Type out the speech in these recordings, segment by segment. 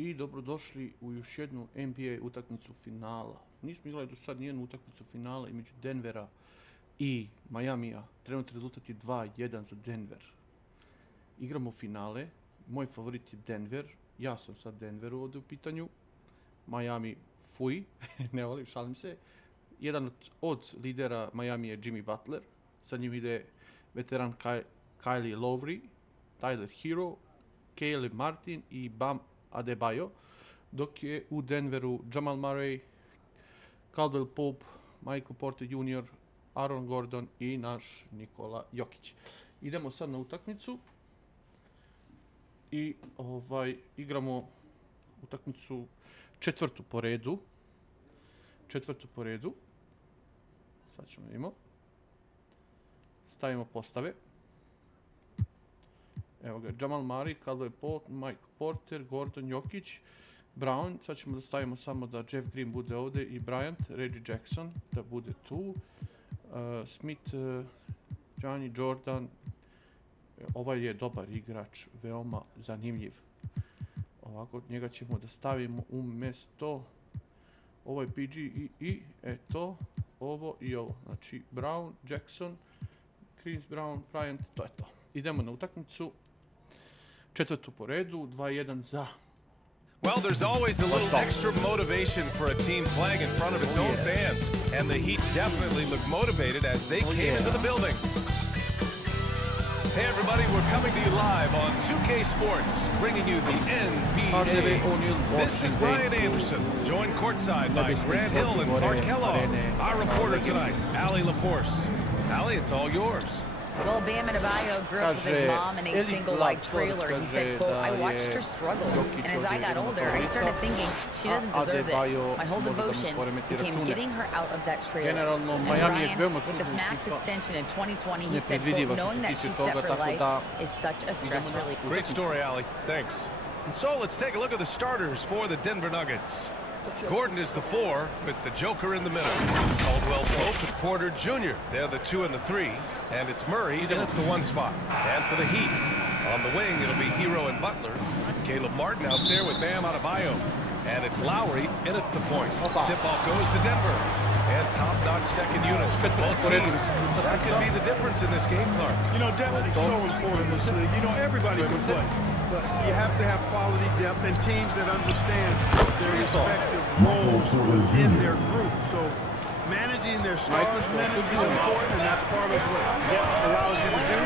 I dobrodošli u još jednu NBA utakmicu finala. Nismo igrali do sad nijednu utakmicu finala između Denvera i Majamija. Trenutni rezultat je 2-1 za Denver. Igramo finale. Moj favorit je Denver. Ja sam sad Denveru ovdje u pitanju. Miami fuj. Ne volim, šalim se. Jedan od lidera Miami je Jimmy Butler. Sa njim ide veteran Kylie Lowry, Tyler Hero, Caleb Martin i Bam Adebayo, dok je u Denveru Jamal Murray, Caldwell Pope, Michael Porter Jr., Aaron Gordon i naš Nikola Jokić. Idemo sad na utakmicu i igramo utakmicu četvrtu po redu. Sad ćemo vidimo. Stavimo postave. Evo ga, Jamal Murray, Caldwell Pope, Michael Porter, Gordon, Jokić, Brown. Sad ćemo da stavimo samo da Jeff Green bude ovdje i Bryant, Reggie Jackson da bude tu. Smith, Gianni, Jordan. Ovaj je dobar igrač, veoma zanimljiv. Ovako, njega ćemo da stavimo umjesto ovaj PG i eto, ovo i ovo. Znači, Brown, Jackson, Chris Brown, Bryant, to je to. Idemo na utakmicu. Četvrtu po redu, 2-1 za. Well, there's always a little extra motivation for a team playing in front of its own fans, and the Heat definitely look motivated as they came into the building. Hey everybody, we're coming to you live on 2K Sports, bringing you the NBA. This is Brian Anderson, joined courtside by Grant Hill and Clark Kellogg. Our reporter tonight, Allie LaForce. Allie, it's all yours. Well, Bam Adebayo grew up with his mom in a single-wide trailer. He said, quote, I watched her struggle, and as I got older, I started thinking, she doesn't deserve this. My whole devotion became getting her out of that trailer. And Ryan, with this max extension in 2020, he said, quote, knowing that she's set for life is such a stress relief. Great story, Allie. Thanks. And so let's take a look at the starters for the Denver Nuggets. Gordon is the 4 with the Joker in the middle. Caldwell Pope and Porter Jr. They're the 2 and the 3. And it's Murray in at the 1 spot. And for the Heat, on the wing, it'll be Hero and Butler. Caleb Martin out there with Bam Adebayo. And it's Lowry in at the point. Tip-off goes to Denver. And top-notch second units for both teams. That could be the difference in this game, Clark. You know, depth is so important in this league. You know, everybody can play. But you have to have quality depth and teams that understand their respective roles within their group. So managing their stars minutes is important, and that's part of what depth allows you to do.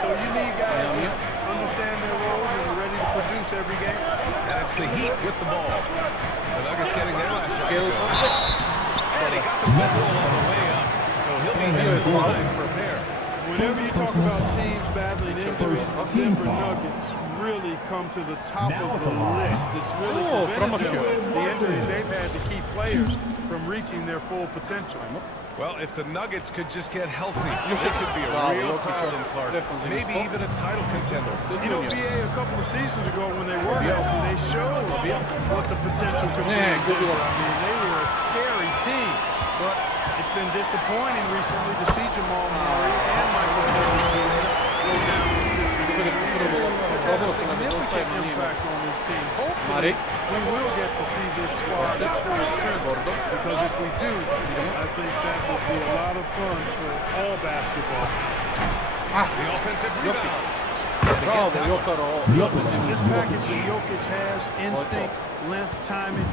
So you need guys that understand their roles and are ready to produce every game. And it's the Heat with the ball. The Nuggets getting their last shot. And he got the whistle on the way up. So he'll be here in line for a pair. Whenever you talk about teams battling injuries, the Denver Nuggets really come to the top of the list. It's really prevented them, the injuries they've had to keep players from reaching their full potential. Well, if the Nuggets could just get healthy, it could be a real problem, Clark. Maybe even a title contender. You know, BA, a couple of seasons ago when they were healthy, they showed what the potential could be. I mean, they were a scary team, but it's been disappointing recently to see Jamal Murray and Michael Porter go down. It's had a significant impact on this team. Hopefully, we will get to see this squad at full strength, because if we do, I think that would be a lot of fun for all basketball. The offensive rebound. This package that Jokic has, instinct, length, timing,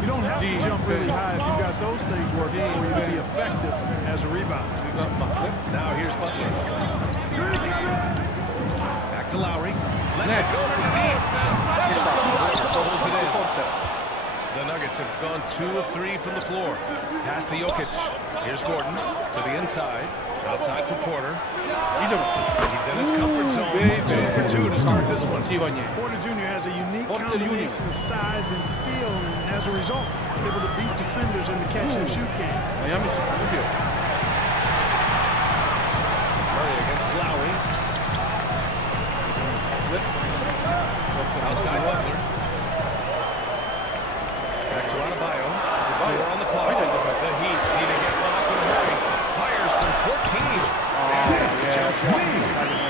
you don't have to jump really high if you've got those things working for you to be effective as a rebounder. Now here's Butler. Back to Lowry. Let's it go from deep. Pulls it in. The Nuggets have gone 2 of 3 from the floor. Pass to Jokic. Here's Gordon to the inside. Outside for Porter. He's in his comfort zone. 2 for 2 to start this one. Porter Jr. has a unique combination of size and skill, and as a result, able to beat defenders in the catch-and-shoot game. Murray against Lowry. Outside Butler. Back to Adebayo. 4 on the clock. The Heat need to get one up in a hurry. Fires from 14.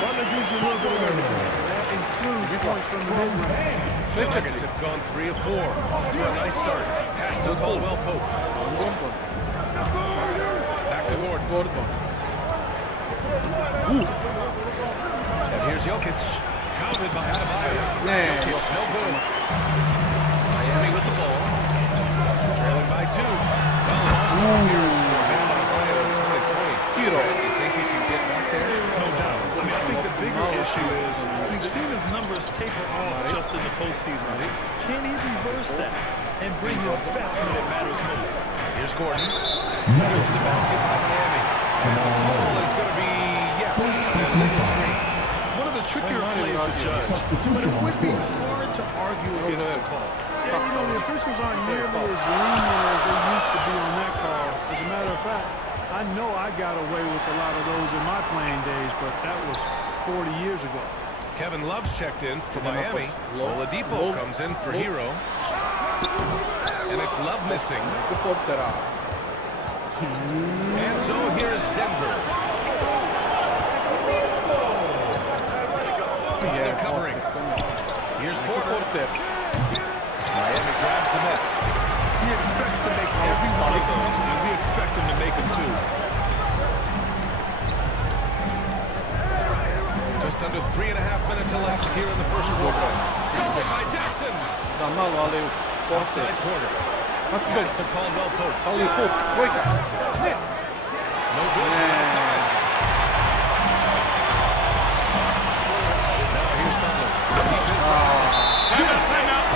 Butler gives you a little bit of everything. That includes points from the mid-range. The Nuggets have gone 3 of 4. Off to a nice start. Pass to Caldwell Pope. Back to Gordon. And here's Jokic. Counted by Adebayo. Jokic, no good. Miami with the ball. Trailing by 2. Well, lost here for Bam Adebayo in 2020. You think he can get back there? No doubt. I mean, I think the bigger issue is we've seen his numbers taper off just in the postseason. Can he reverse that and bring his best when it matters most? Here's Gordon. Here's the basket by Miami. And the call is going to be yes. One of the trickier plays to judge, but it would be hard to argue against the call. Yeah, you know, the officials aren't nearly as lenient as they used to be on that call. As a matter of fact, I know I got away with a lot of those in my playing days, but that was 40 years ago. Kevin Love's checked in for Miami. Oladipo comes in for Hero. And it's Love missing. And so here's Denver. They're covering. Here's Porter. Miami grabs the miss. He expects to make every one of those, and we expect him to make them too. Just under 3.5 minutes elapsed here in the first quarter. Stolen by Jackson. Outside Porter. Pass to Caldwell Pope. No good. Outside. Now here's Butler. Defense. Timeout.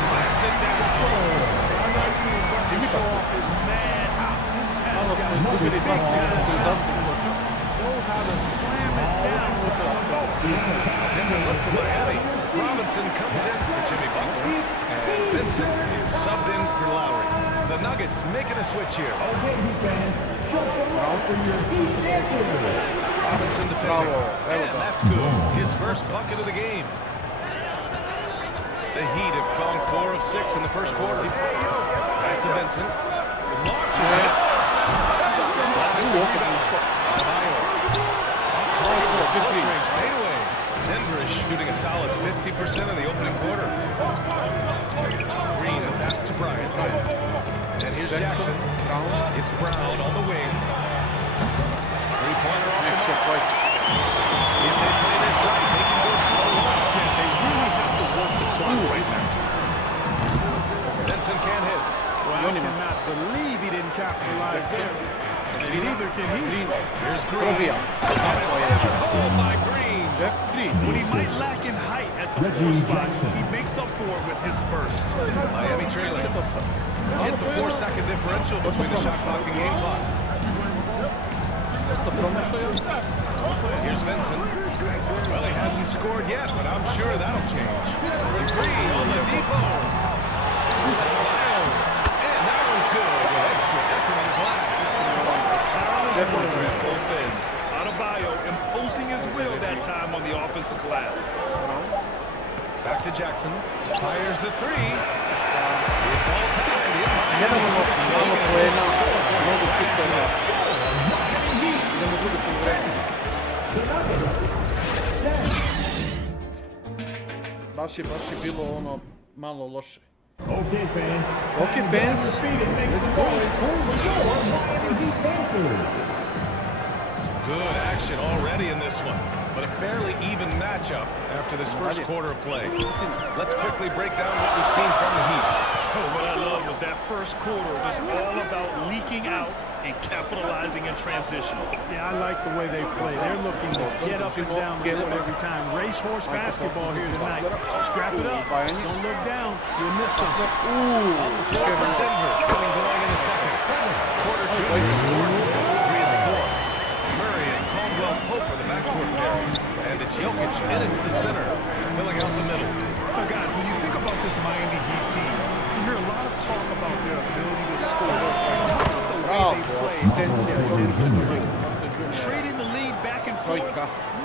Slams it down. I'm not seeing Butler show off his man out. This guy's got big time. Knows how to slam it down with the foot. Different look for Miami. Robinson comes in for Jimmy Butler. And Vincent is subbed in for Lowry. The Nuggets making a switch here. Robinson defending. And that's good. His first bucket of the game. The Heat have gone 4 of 6 in the first quarter. Pass to Vincent. Launches it. Close-range fadeaway. Denver is shooting a solid 50% in the opening quarter. Green, the pass to Bryant. And here's Jackson. It's Brown on the wing. Three-pointer off the mark. If they play this right, they can go 2-1. Yeah, they really have to work the clock right now. Vincent can't hit. Well, I cannot believe he didn't capitalize there. And neither can he. Here's Green. Oh, by Green. When he might lack in height at the 4 spot, he makes up for it with his burst. Miami trailing. It's a 4-second differential between the shot clock and game clock. Here's Vincent. Well, he hasn't scored yet, but I'm sure that'll change. For 3, Oladipo. Here's Adebayo. And that one's good with extra effort on the glass. Both ends. Adebayo imposing his will that time on the offensive glass. Back to Jackson. Fires the 3. It's all tied. Baš je bilo ono malo loše. Okay, fans. Okay, fans. Let's go. Some good action already in this one, but a fairly even matchup after this first quarter of play. Let's quickly break down what we've seen from the Heat. Oh, what I love was that first quarter was all about leaking out and capitalizing in transition. Yeah, I like the way they play. They're looking to get up and down the court every time. Racehorse basketball here tonight. Strap it up. Don't look down. You'll miss something. Ooh. On the floor for Denver. Getting going in a second. Porter Jr. scored 3 of the 4. Murray and Caldwell Pope are the backcourt pair. And it's Jokic in at the center, filling out the middle. Now, guys, when you think about this Miami Heat team, you hear a lot of talk about their ability to score. Trading the lead back and forth,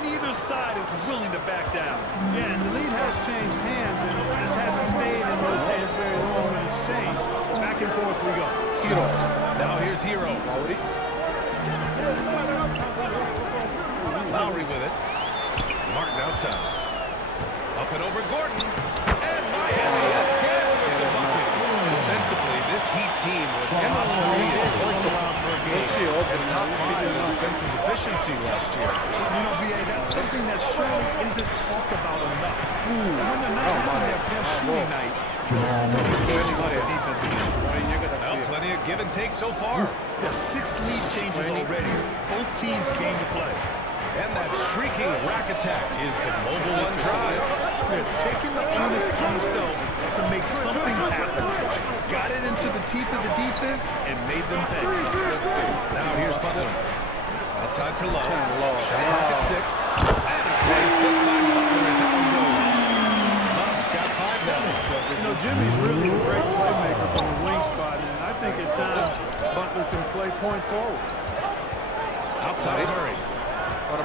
neither side is willing to back down. Yeah, and the lead has changed hands, and it just hasn't stayed in those hands very long when it's changed. Back and forth we go. Hero. Now here's Hero. Lowry with it. Martin outside. Up and over Gordon. And Heat team was top 3 in points allowed per game and top 5 in offensive efficiency last year. You know, B.A., that's something that surely isn't talked about enough. When they're not having their best shooting night, there's so much defensive. Well, plenty of give and take so far. The 6 lead changes already. Both teams came to play. And that streaking rack attack is the mobile one drive. They're taking the onus on themselves to make something happen. Got it into the teeth of the defense and made them pay. Now here's Butler. Outside for Love. Shot clock at 6. And a great assist by Butler as that one goes. Love's got 5 now. You know, Jimmy's really a great playmaker from the wing spot, and I think at times Butler can play point forward. Outside Murray. Out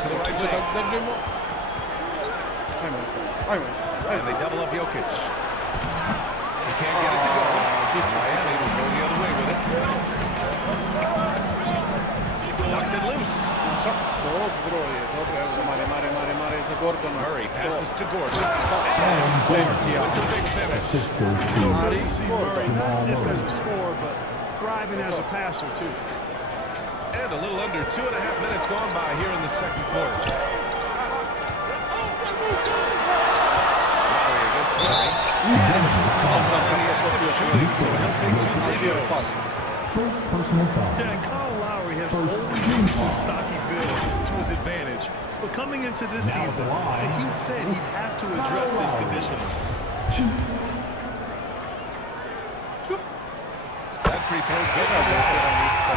to the right wing. And they double up Jokic. He can't get it to go. Miami will go the other way with it. Knocks it loose. Murray passes to Gordon. And Gordon with the big finish. So great to see Murray not just as a scorer, but thriving as a passer, too. And a little under 2.5 minutes gone by here in the second quarter. First personal foul. Yeah, and Kyle Lowry has always used his stocky build to his advantage. But coming into this season, the Heat said he'd have to address his conditioning. That free throw good.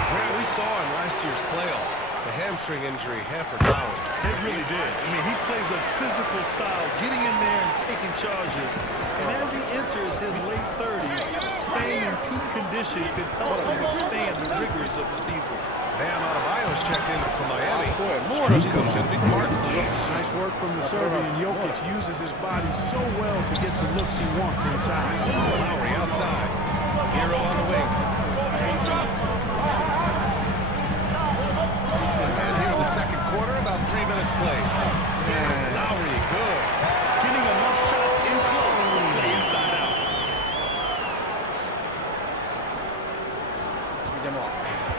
Grant, we saw in last year's playoffs, the hamstring injury hampered Lowry. It really did. I mean, he plays a physical style, getting in there and taking charges. And as he enters his late 30s, staying in peak condition could help him withstand the rigors of the season. Bam Adebayo's checked in from Miami. Struz comes in before. Nice work from the Serbian. Jokic uses his body so well to get the looks he wants inside. Lowry outside. Hero on the wing. And here in the second quarter, about 3 minutes played. Lowry, good. Getting enough shots in close to play inside out.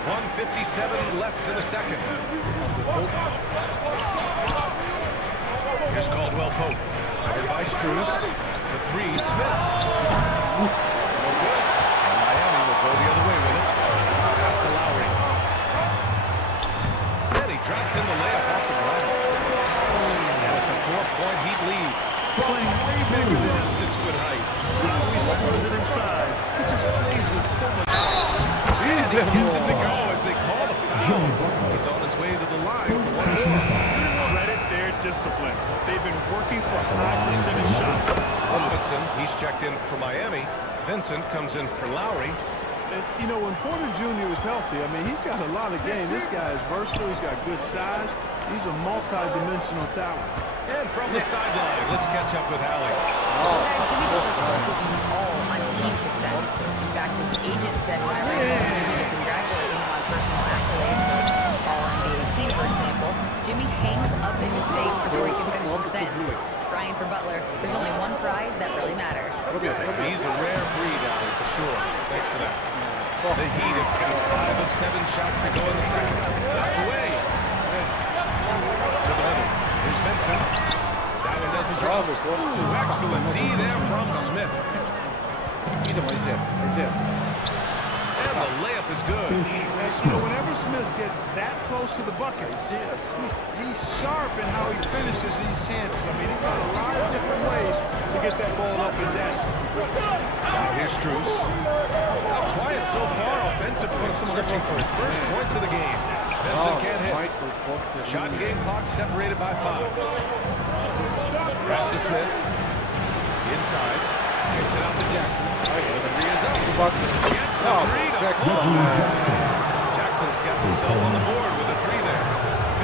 1:57 left in the second. Here's Caldwell Pope. Covered by Struz. The 3, Smith. No good. And Miami will go the other way with it. Pass to Lowry. And he drops in the layup off the glass. And it's a 4-point Heat lead. Playing way bigger than his 6-foot height. Lowry scores it inside. He just plays with so much. And he gets it to go as they call the foul. He's on his way to the line for one more. Credit their discipline. They've been working for high percentage shots. Robinson, he's checked in for Miami. Vincent comes in for Lowry. And, you know, when Porter Jr. is healthy, I mean, he's got a lot of game. This guy is versatile. He's got good size. He's a multi-dimensional talent. And from the sideline, let's catch up with Hallie. Jimmy Butler focuses all on team success. In fact, his agent said whenever he wants Jimmy to congratulate him on personal accolades, like All-NBA team, for example, Jimmy hangs up in his face before he can finish the sentence. Brian, for Butler, there's only one prize that really matters. He's a rare breed, Allie, for sure. Thanks for that. The Heat have got 5 of 7 shots to go in the second. Knocked away. To the middle. Here's Vincent. That one doesn't drop. Ooh, excellent D there from Smith. And the layup is good. You know, whenever Smith gets that close to the bucket, he's sharp in how he finishes these chances. I mean, he's got a lot of different ways to get that ball up and down. Here's Struz. How quiet so far offensively. Searching for his first points of the game. Vincent can't hit. Shot and game clock separated by 5. Pass to Smith. Inside. Kicks it out to Jackson. The 3 is up. Gets the 3 to Jackson's got himself on the board with a 3 there.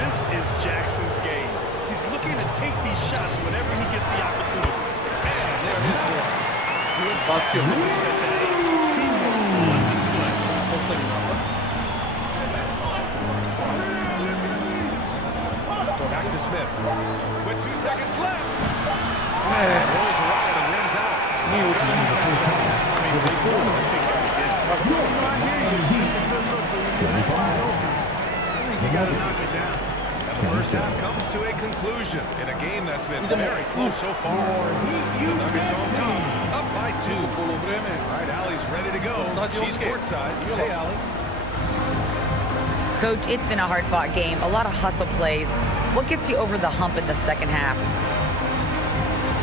This is Jackson's game. He's looking to take these shots whenever he gets the opportunity. And there it is for him. Good pass. Teamwork on display. Back to Smith. With 2 seconds left. And rolls around and rims out. I mean, You got to knock it down. And the first half comes to a conclusion in a game that's been very close so far. The Nuggets on top, up by 2. All right, Allie's ready to go. She's courtside. Hey, Allie. Coach, it's been a hard-fought game. A lot of hustle plays. What gets you over the hump in the second half?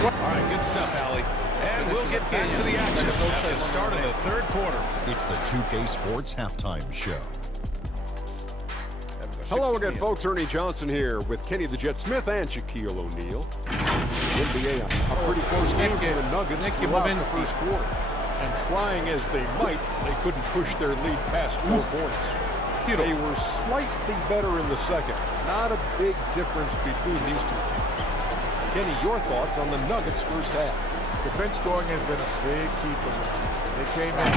All right, good stuff, Allie. And we'll get back to the action at the start of the third quarter. It's the 2K Sports Halftime Show. Hello again, folks. Ernie Johnson here with Kenny the Jet Smith and Shaquille O'Neal. NBA, a pretty close game for the Nuggets throughout the first quarter. And trying as they might, they couldn't push their lead past 4 points. They were slightly better in the second. Not a big difference between these two teams. Kenny, your thoughts on the Nuggets' first half? The bench scoring has been a big key for them. They came in and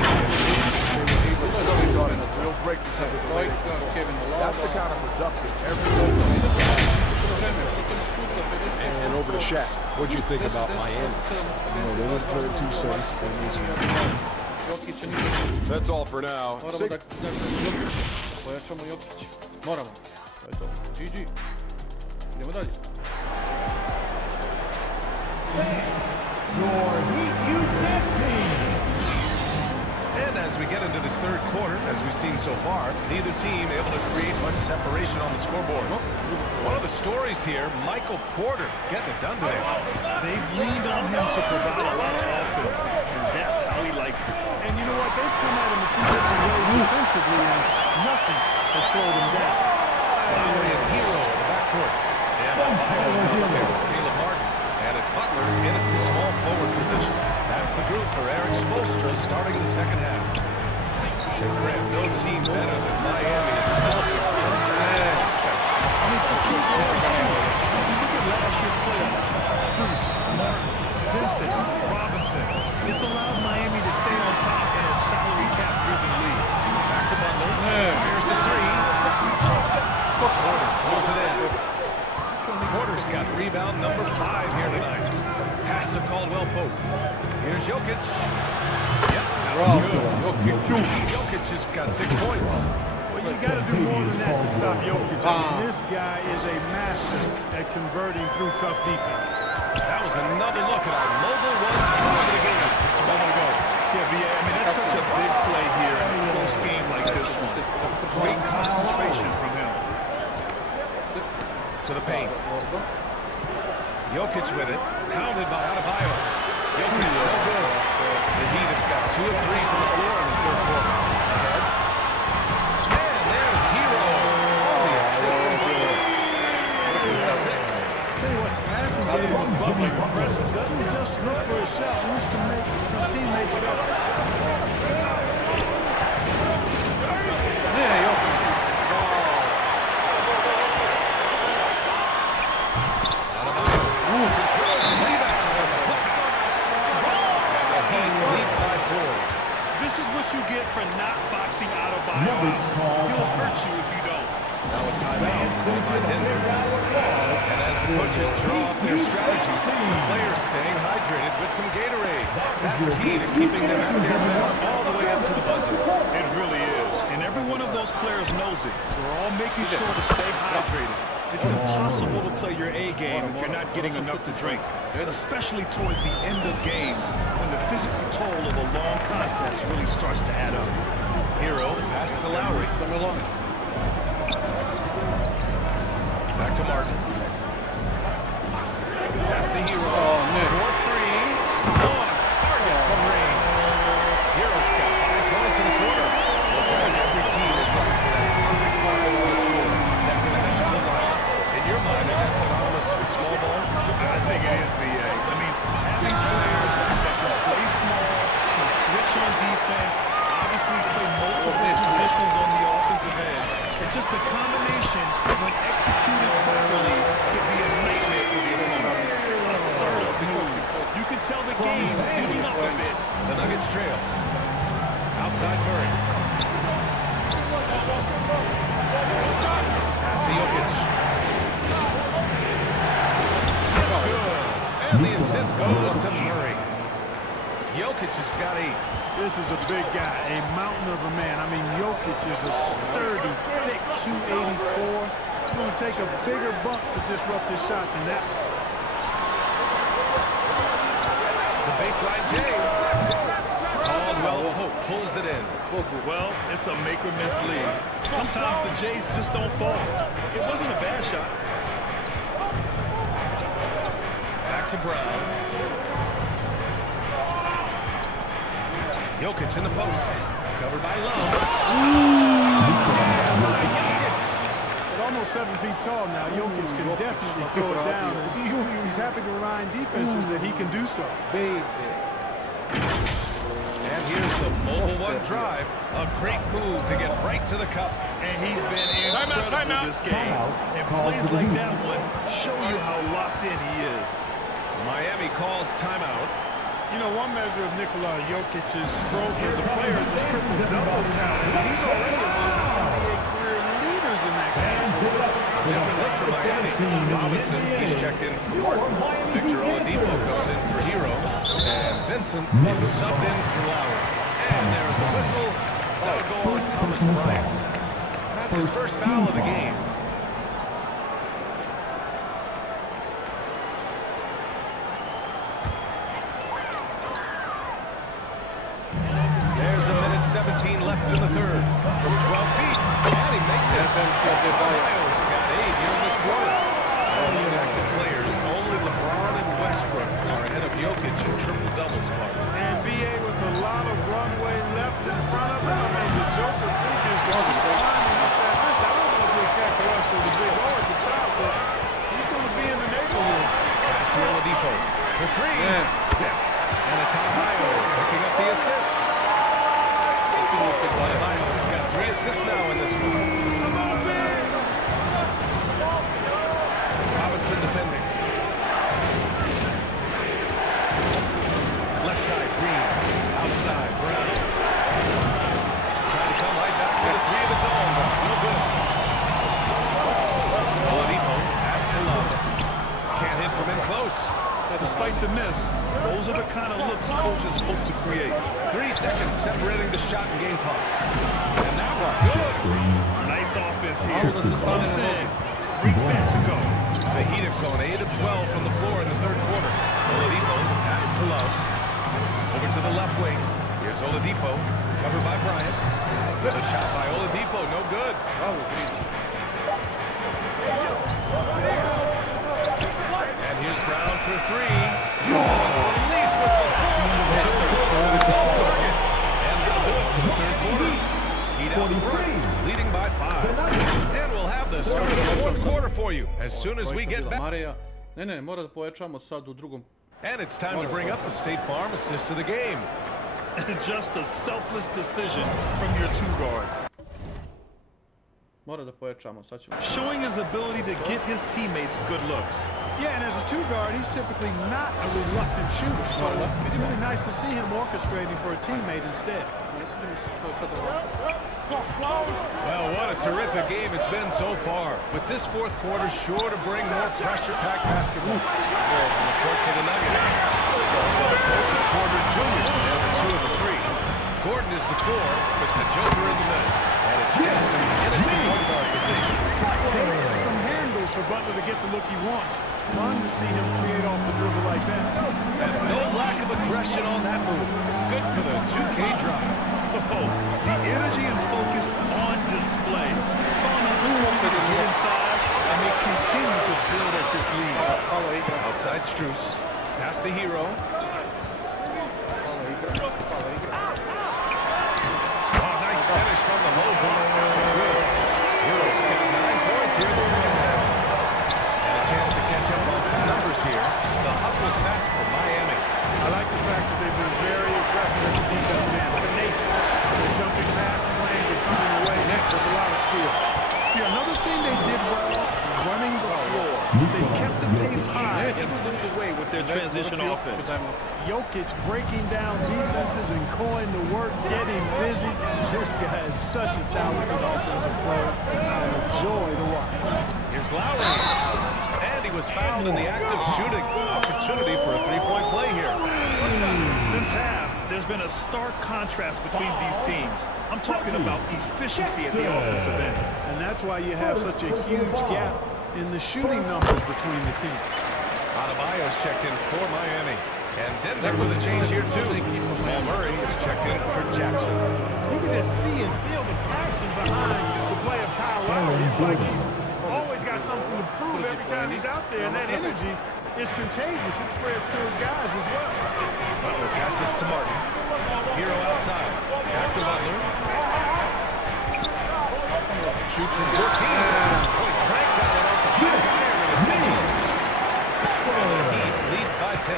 they were able to put on a real break because of the way they performed. That's the kind of production every day. And over to Shaq. What do you think about Miami? They didn't play it too safe. That's all for now. Pojačamo Jokić. Moramo. To je to. GG. Idemo dalje. And as we get into this third quarter, as we've seen so far, neither team able to create much separation on the scoreboard. One of the stories here, Michael Porter getting it done today. They've leaned on him to provide a lot of offense, and that's how he likes it. And you know what? They've come at him a few different ways defensively, and nothing has slowed him down. Lowry and Hero in the backcourt. And Butler's out there with Caleb Martin. And it's Butler in at the small forward position. That's the group for Eric Spoelstra starting the second half. And Grant, no team better than Miami in developing prospects. I mean, for key players, too. You look at last year's playoffs. Strus, Martin, Vincent, Robinson. It's allowed Miami to stay on top in a salary cap-driven league. Back to Butler. Here's the three. Porter pulls it in. Porter's got rebound number 5 here tonight. Pass to Caldwell Pope. Here's Jokic. Yep, that was good. Jokic just got 6 points. Well, you got to do more than that to stop Jokic. I mean, this guy is a master at converting through tough defense. That was another look at our mobile one of the game just a moment ago. Yeah, but I mean, that's such a big play here in a close game like this one. Great concentration from him. To the paint. Jokic with it. Pounded by Adebayo. Jokic no good. The Heat have got 2 of 3 from the floor in this third quarter. Ahead. And there's Hero. Oh, the assist from Butler. Tell you what, the passing game from Butler impressive. Doesn't just look for a shot. He wants to make his teammates better. Yeah, Jokic. This is what you get for not boxing Adebayo out. He'll hurt you if you don't. Now a timeout called by Denver. And as the coaches draw up their strategies, the players staying hydrated with some Gatorade. That's key to keeping them at their best all the way up to the buzzer. It really is. And every one of those players knows it. They're all making sure to stay hydrated. It's impossible to play your A game if you're not getting enough to drink, especially towards the end of games when the physical toll of a long contest really starts to add up. Hero pass to Lowry. Back to Martin. Pass to Hero. 4-3. On target from range. Hero's got 5 points in the quarter. Every team is looking for that perfect 5 on the floor. That magical line. In your mind, is that synonymous with small ball? I think it is, B.A. I mean, having players that can play small, can switch on defense, obviously play multiple positions on the offensive end. It's just a combination when executed properly could be a nightmare for the opponent. Assertive move. You can tell the game's heating up a bit. The Nuggets trail. Outside Murray. Pass to Jokic. That's good. And the assist goes to Murray. Jokic has got 8. This is a big guy, a mountain of a man. I mean, Jokic is a sturdy, thick 284. It's going to take a bigger bump to disrupt his shot than that. The baseline J. Caldwell Pope pulls it in. Well, it's a make or miss lead. Sometimes the Jays just don't fall. It wasn't a bad shot. Back to Brown. Jokic in the post. Covered by Love. At almost 7 feet tall now, Jokic can definitely throw it down. And he's happy to remind defenses that he can do so. And here's the mobile one drive. A great move to get right to the cup. And he's been incredible this game. And plays like that one show you how locked in he is. Miami calls timeout. You know, one measure of Nikola Jokic's growth as a player is his triple-double talent. He's already among the NBA career leaders in that category. Different look for Miami. Robinson, he's checked in for Martin. Victor Oladipo comes in for Hero. And Vincent is subbed in for Lowry. And there's a whistle. That'll go on Thomas Bryant. That's his first foul of the game. There's a minute 17 left in the third. From 12 feet. And he makes it. Miles got 8 here in this quarter. All active players, only LeBron and Westbrook are ahead of Jokic in triple-doubles part. And BA with a lot of runway left in front of him. I mean, the Joker figures to keep climbing up that list. I don't know if he'll catch Russell the big hole at the top, but he's going to be in the neighborhood. Pass to Oladipo for 3. Yes. And it's Ohio picking up the assist. Ohio's got 3 assists now in this one. Robinson defending. Left side, Green. Outside, Brown. Trying to come right back to the 3 of his own, but it's no good. Oladipo pass to Love. Can't hit from in close. Despite the miss, those are the kind of looks coaches hope to create. 3 seconds separating the shot and game clocks. And that one, good. Nice offense here. I'm saying, 3 back to go. The Heat have gone 8 of 12 from the floor in the third quarter. Oladipo pass to Love. Over to the left wing. Here's Oladipo, covered by Bryant. A shot by Oladipo, no good. And here's Brown for 3. Release was the target. And that'll do it for the third quarter. Heat out front, leading by 5. And we'll have the start of the fourth quarter for you as soon as we get back. Ne, mora da pojačamo sad u drugom. And it's time to bring up the State Farm assist of the game. Just a selfless decision from your 2-guard. Mora da pojačamo, sad ćemo. Showing his ability to get his teammates good looks. Yeah, and as a 2-guard, he's typically not a reluctant shooter, so it's really nice to see him orchestrating for a teammate instead. Well, what a terrific game it's been so far. With this fourth quarter sure to bring more pressure-packed basketball. On the court for the Nuggets. Porter Jr. and the 2 of the 3. Gordon is the 4, with the Joker in the middle. And it's Jackson in a point guard position. Takes some handles for Butler to get the look he wants. Fun to see him create off the dribble like that. And no lack of aggression on that move. Good for the 2K drive. Oh, the energy and focus on display. Saw an opportunity to get inside, and they continue to build at this lead. Outside Strus. Pass to Hero. Oh, nice finish from the low block. It's good. Hero's got 9 points here in the second half. And a chance to catch up on some numbers here. The hustle stats for Miami. I like the fact that they've been very aggressive at the defensive end. Tenacious. They're jumping past lanes and coming away with a lot of skill. Yeah, another thing they did well, running the floor. They've kept the pace high and pulled away with their transition offense. Jokic breaking down defenses and coin the work, getting busy. This guy is such a talented offensive player and a joy to watch. Here's Lowry. And he was was fouled in the act of shooting. Opportunity for a three-point play here. Since half, there's been a stark contrast between these teams. I'm talking about efficiency at the offensive end. And that's why you have such a huge gap in the shooting numbers between the teams. Adebayo's checked in for Miami. And Denver with a change here, too. Paul Murray is checked in for Jackson. You can just see and feel the passion behind the play of Kyle Lowry. It's like he's always got something to prove every time he's out there, and that energy is contagious. It spreads to his guys as well. Butler passes to Martin. Hero outside. Back to Butler. Shoots from 14. He cranks out off the back iron and it finishes. And the Heat lead by 10.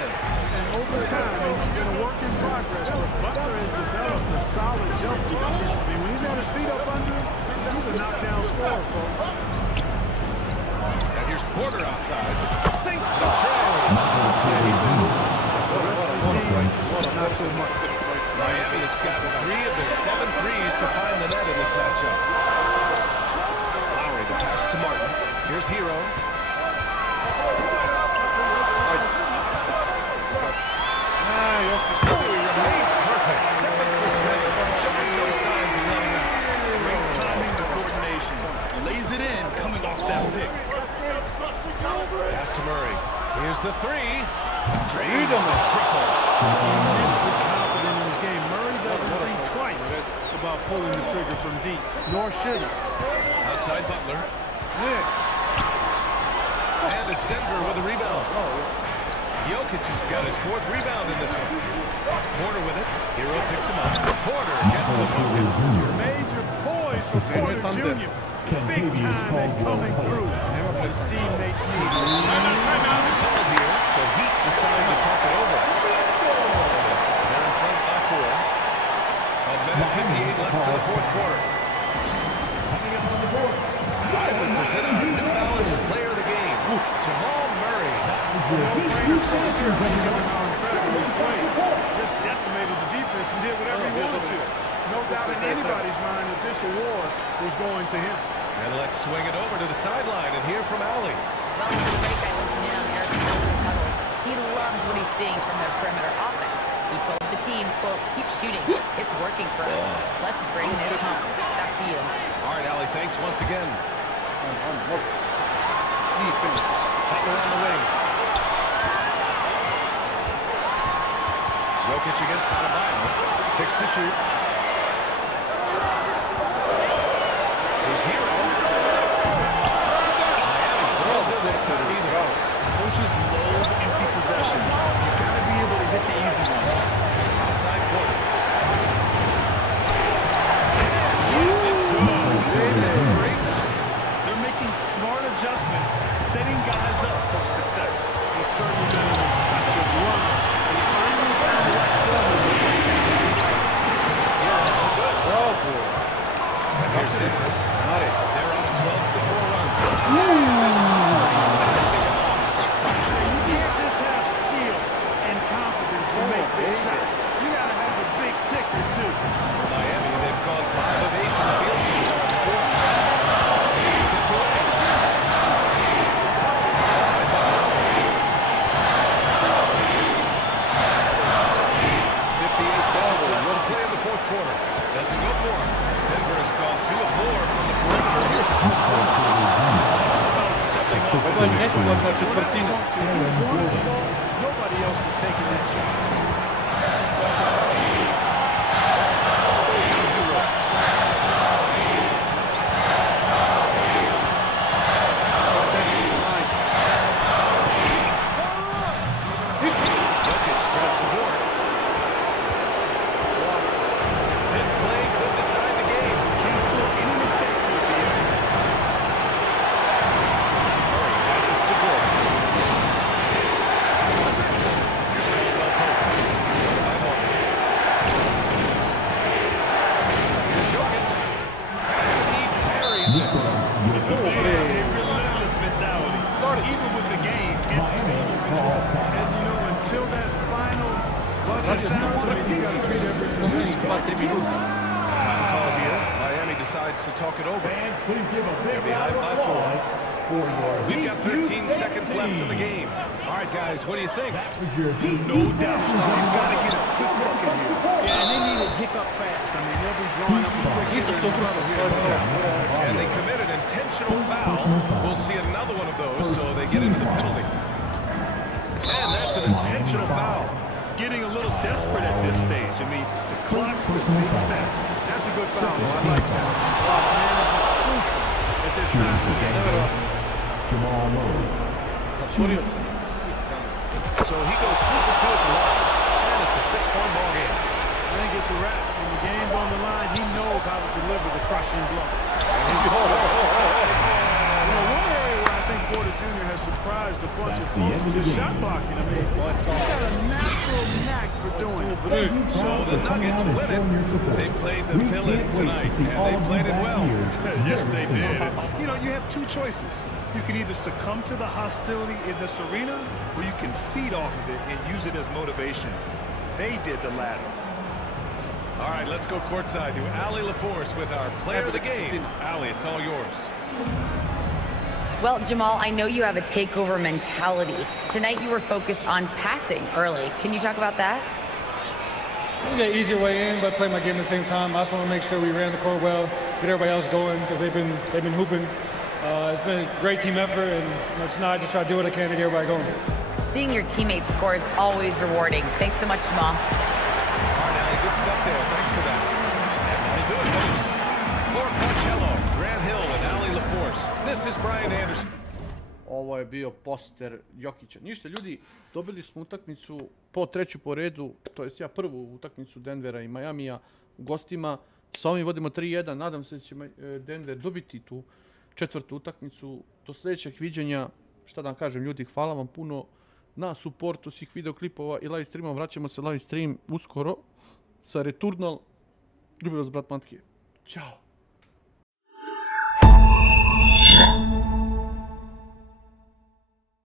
And over time, it's been a work in progress, but Butler has developed a solid jumper. I mean, when he's got his feet up under him, he's a knockdown scorer, folks. And here's Porter outside. Sinks the tray. The rest of the team, not so much. Miami has got 3 of their 7 threes to find the net in this matchup. Lowry, the pass to Martin. Here's Hero. He remains perfect. 7 for 7. Showing no signs of letting up. Great timing and coordination. Lays it in, coming off that pick. Pass to Murray. Here's the 3. Drains the triple. Immensely confident in his game. Murray doesn't think twice about pulling the trigger from deep, nor should he. Outside Butler. And it's Denver with a rebound. Jokic has got his 4th rebound in this one. Porter with it. Hero picks him up. Porter gets the bucket. Major poise for Porter Jr. Big time and coming through. His teammates need it. Timeout called here. The Heat decide to talk it over. They're in front by 4. A minute 58 left to the 4th quarter. I would present our New Balance player of the game, Jamal Murray. Just decimated the defense and did whatever he wanted to. No doubt in anybody's mind that this award was going to him. And let's swing it over to the sideline and hear from Allie. Well, the break I listened in on Eric Spoelstra's huddle. He loves what he's seeing from their perimeter offense. He told the team, quote, keep shooting. It's working for us. Let's bring this home. Back to you. All right, Allie, thanks once again. Butler on the wing. Jokic against Adebayo. 6 to shoot. Here's Hero. Miami don't do that time either. Coaches loathe empty possessions. You got to be able to hit the easy ones. Outside Porter. Yes, it's good. They're making smart adjustments, setting guys up for success. It's certainly been an impressive run. They finally found the right formula. And here's Denver. They're on a 12-4 run. You can't just have skill and confidence to make big shots. You got to have a big ticker, too. Miami, they've gone 5 of 8 from the field so far before. Tipped away. Outside Butler. 58 seconds left to play in the 4th quarter. Doesn't go for him. Denver has gone 2 of 4 from the perimeter here in the 4th quarter. Nobody else was taking that shot. Time call here. Miami decides to talk it over. They're behind by 4. We've got 13 seconds left in the game. All right, guys, what do you think? No doubt. You've got to get a quick look in here. Yeah, and they need to pick up fast. I mean, they'll be drawing up a quick here. And they committed an intentional foul. We'll see another one of those, so they get into the penalty. And that's an intentional foul. Getting a little desperate at this stage. I mean, the clock's the big factor. That's a good foul. I like that. At this time of the game. So he goes 2 for 2 at the line. And it's a 6-point ball game. I think it's a wrap. When the game's on the line, he knows how to deliver the crushing blow. One area where I think Porter Jr. has surprised a bunch of folks is his shot blocking. I mean, he's got a natural knack for doing it. So the Nuggets win it. They played the villain tonight, and they played it well. Yes, they did. You know, you have two choices. You can either succumb to the hostility in this arena, or you can feed off of it and use it as motivation. They did the latter. All right, let's go courtside to Ali LaForce with our player of the game. Ali, it's all yours. Well, Jamal, I know you have a takeover mentality. Tonight you were focused on passing early. Can you talk about that? We got an easier way in, but play my game at the same time. I just want to make sure we ran the court well, get everybody else going because they've been hooping. It's been a great team effort, and tonight I just try to do what I can to get everybody going. Seeing your teammates score is always rewarding. Thanks so much, Jamal. All right, Ali, good stuff there. Thanks for that. And that'll do it, folks. For Coachello, Grant Hill and Ali LaForce, this is Brian Anderson. Ovo je bio poster Jokića. Ništa, ljudi, dobili smo utakmicu po treću po redu, to jest ja prvu utakmicu Denvera i Majamija u gostima. Sa ovim vodimo 3-1, nadam se da će Denver dobiti tu četvrtu utakmicu. Do sljedećeg viđenja, šta da vam kažem ljudi, hvala vam puno na suportu svih videoklipova i live streamova. Vraćamo se live stream uskoro sa Returnal. Ljubi vas brat Matke. Ćao!